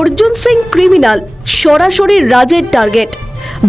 Arjun Singh criminal, সরাসরি রাজের target.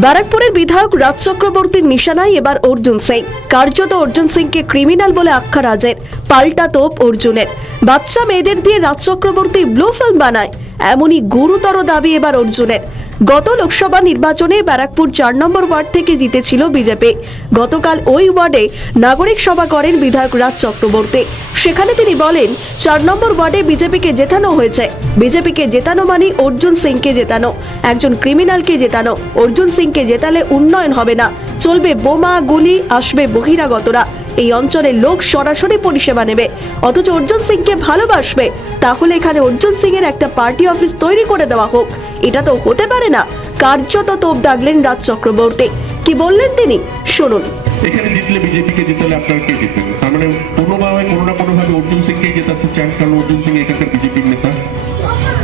ব্যারাকপুরের বিধায়ক রাজ চক্রবর্তীর নিশানায় এবার অর্জুন সিং। কার্যত অর্জুন সিংকে ক্রিমিনাল বলে আখ্যা রাজের, পাল্টা তোপ অর্জুনের। বাচ্চা মেয়েদের দিয়ে রাজ চক্রবর্তী ব্লু ফিল্ম বানায়, এমনই গুরুতর দাবি এবার অর্জুনের। গত লোকসভা নির্বাচনে ব্যারাকপুর 4 নম্বর ওয়ার্ড থেকে জিতেছিল বিজেপি। গতকাল ওই ওয়ার্ডে নাগরিক সভা করেন বিধায়ক রাজ চক্রবর্তী। সেখানে তিনি বলেন, 4 নম্বর ওয়ার্ডে বিজেপিকে জেতানো হয়েছে। বিজেপিকে জেতানো মানে অর্জুন সিংকে জেতানো, একজন ক্রিমিনালকে জেতানো। অর্জুন সিংকে জেতালে উন্নয়ন হবে না, চলবে বোমা গুলি, আসবে বহিরাগতরা। এই অঞ্চলের লোক সরাসরি পরিষেবা নেবে, অথচ অর্জুন সিংকে ভালোবাসবে। তাহলে এখানে অর্জুন সিং এর একটা পার্টি অফিস তৈরি করে দেওয়া হোক। এটা তো হতে পারে না। কার্যত তোপ দাগলেন রাজ চক্রবর্তী। কি বললেন তিনি, শুনুন। এখানে জিতলে বিজেপিকে জিতালে আপনারা কে জিতবেন? তার মানে কোনোভাবে কোনো না কোনোভাবে অর্জুন সিংকে জেতাতে চান, কারণ অর্জুন সিং এখানকার বিজেপির নেতা।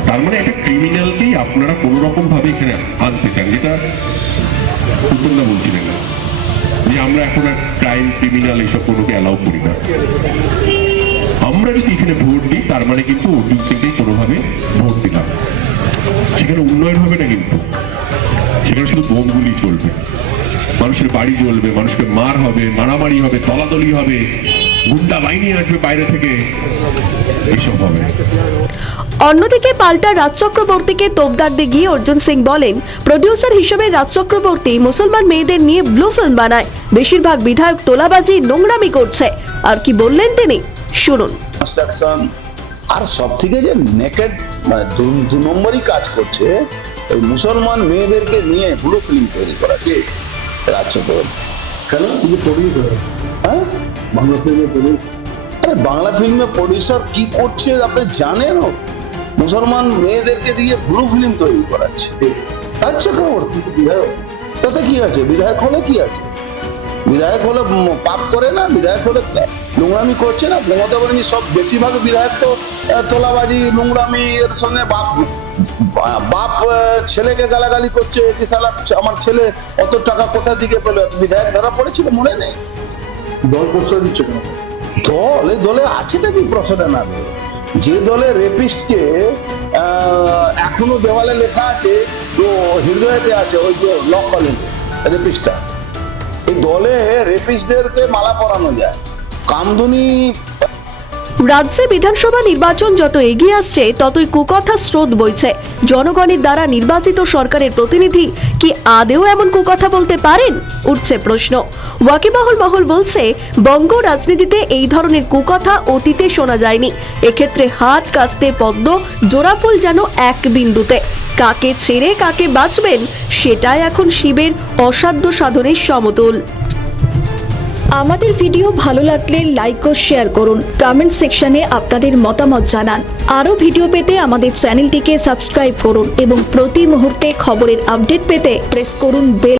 তার মানে একটা ক্রিমিনালকেই আপনারা কোনো রকম ভাবে এখানে আনতে চান, যেটা না বলছিলেন না যে আমরা এখন আর ক্রাইম ক্রিমিনাল এইসব কোনোকে অ্যালাউ করি না। আমরা যদি এখানে ভোট দিই তার মানে কিন্তু অর্জুন সিংকে কোনোভাবে ভোট দিলাম। সেখানে উন্নয়ন হবে না, কিন্তু সেখানে শুধু বোমগুলি চলবে, মানুষের বাড়ি জ্বলবে, মানুষকে মার হবে, মারামারি হবে, তলাতলি হবে, গুন্ডা বাহিনী আসবে বাইরে থেকে, এসব হবে। অন্যদিকে পাল্টা রাজ চক্রবর্তীকে তোপ দাগতে গিয়ে অর্জুন সিং বলেন, প্রডিউসার হিসেবে রাজ চক্রবর্তী মুসলমান মেয়েদের নিয়ে ব্লু ফিল্ম বানায়। বেশিরভাগ বিধায়ক তোলাবাজি, নোংরামি করছে। আর কি বললেন তিনি, শুনুন। কনস্ট্রাকশন আর সব থেকে যে নেকেড মানে দু নম্বরই কাজ করছে, ওই মুসলমান মেয়েদেরকে নিয়ে ব্লু ফিল্ম তৈরি করা। কি রাজ চক্রবর্তী কেন হ্যাঁ বাংলা ফিল্মে আরে বাংলা ফিল্মে প্রডিউসার কি করছে আপনি জানেন? মুসলমান মেয়েদেরকে দিয়ে ব্লু ফিল্ম তৈরি করাচ্ছে রাজ চক্রবর্তী। তাতে কি আছে? বিধায়ক হলে কি আছে? বিধায়ক হলে পাপ করে না? বিধায়ক হলে নোংরামি করছে না? মমতা ব্যানার্জি সব বেশিরভাগ বিধায়ক তো তোলাবাজি, নোংরামি এর সঙ্গে বাপ ছেলেকে গালাগালি করছে, কি সালা আমার ছেলে অত টাকা কোথা থেকে পেলো? বিধায়ক ধরা পড়েছিল, মনে নেই? দল প্রশ্রয় দিচ্ছে কেন? দলে আছেটা কি প্রশ্রয় না? যে দলে রেপিস্টকে এখনো দেওয়ালে লেখা আছে, তো হৃদয়তে আছে ওই যে ল কলেজে রেপিস্টটা, এই দলে রেপিস্টদেরকে মালা পরানো যায়। কামদুনি। রাজ্যে বিধানসভা নির্বাচন যত এগিয়ে আসছে ততই কুকথার স্রোত বইছে। জনগণের দ্বারা নির্বাচিত সরকারের প্রতিনিধি কি আদেও এমন কুকথা বলতে পারেন, উঠছে প্রশ্ন। ওয়াকিবহাল মহল বলছে, বঙ্গ রাজনীতিতে এই ধরনের কুকথা অতীতে শোনা যায়নি। এক্ষেত্রে হাত কাস্তে পদ্ম, জোড়াফুল যেন এক বিন্দুতে। কাকে ছেড়ে কাকে বাঁচবেন, সেটাই এখন শিবের অসাধ্য সাধনের সমতুল। আমাদের ভিডিও ভালো লাগলে লাইক ও শেয়ার করুন, কমেন্ট সেকশনে আপনাদের মতামত জানান। আরও ভিডিও পেতে আমাদের চ্যানেলটিকে সাবস্ক্রাইব করুন এবং প্রতি মুহূর্তে খবরের আপডেট পেতে প্রেস করুন বেল।